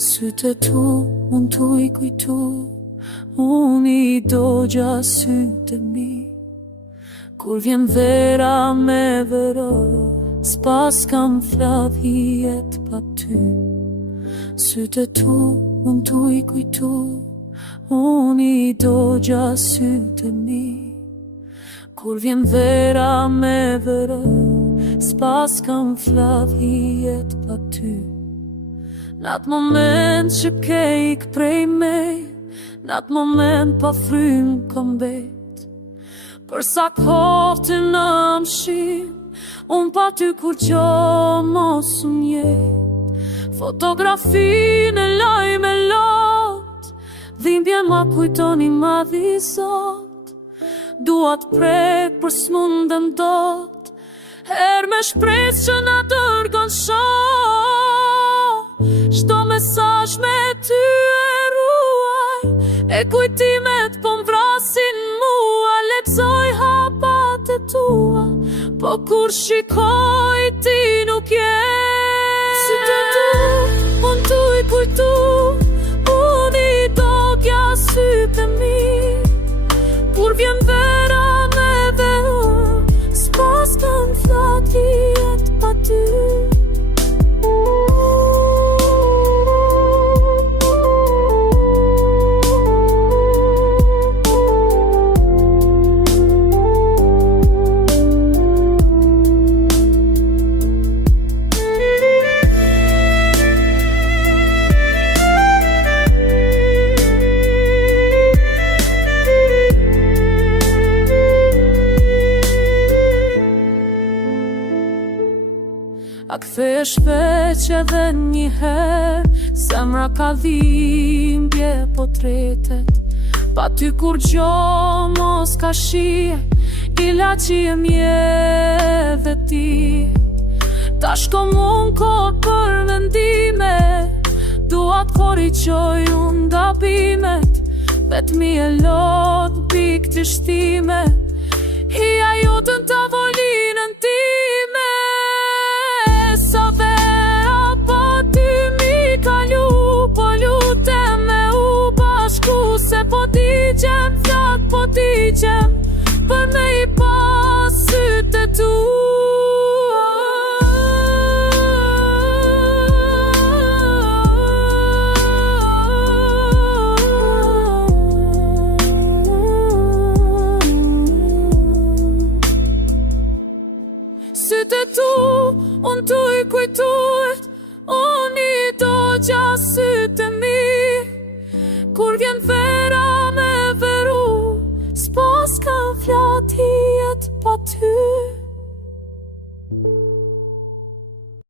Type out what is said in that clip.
Sytë tu mund t'u I kujtu, unë I dogja sytë mi. Kur vjen vera me vero, s'pas kam flavjet pa ty. Sytë tu mund t'u I kujtu, unë I dogja sytë mi. Kur vjen vera me vero, s'pas kam flavjet pa ty. N'atë moment që kejk prej mej, n'atë moment pa frym kom bet. Për sa kohë të në mshim, unë pa ty kur gjo mos unë jet. Fotografi në laj me lot, dhimbje ma kujtoni ma dhizot. Dua t'prek për s'mundem dot, her me shpres që na dërgon shoh. Shto mesazh me ty e ruaj, e kujtimet po m'vrasin mua. Lexoj hapat e tua, po kur shikoj ti nuk je. Sytë tu, unë t'u I kujtu, unë I dogja sytë mi. Kur vjen vera me vero, s'pas kam flatjet pa ty. A kthesh veç edhe njëher, zemra ka dhimbje potretet. Pa ty kur gjo mos ka shije, ilaçi e mje dhe ti. Ta shkom unë kor për mendime, dua t'korrigjoj unë gabimet. Vetmi e lot bik të shtime, hija jutën tavolinën time. Sa vera pa ty mi kalu, po lutem me u bashku. Se po digjem flat, po digjem për me I pas sytë tu. Sytë tu, unë t'u I kujtuet, unë I dogja sytë mi. Kur vjen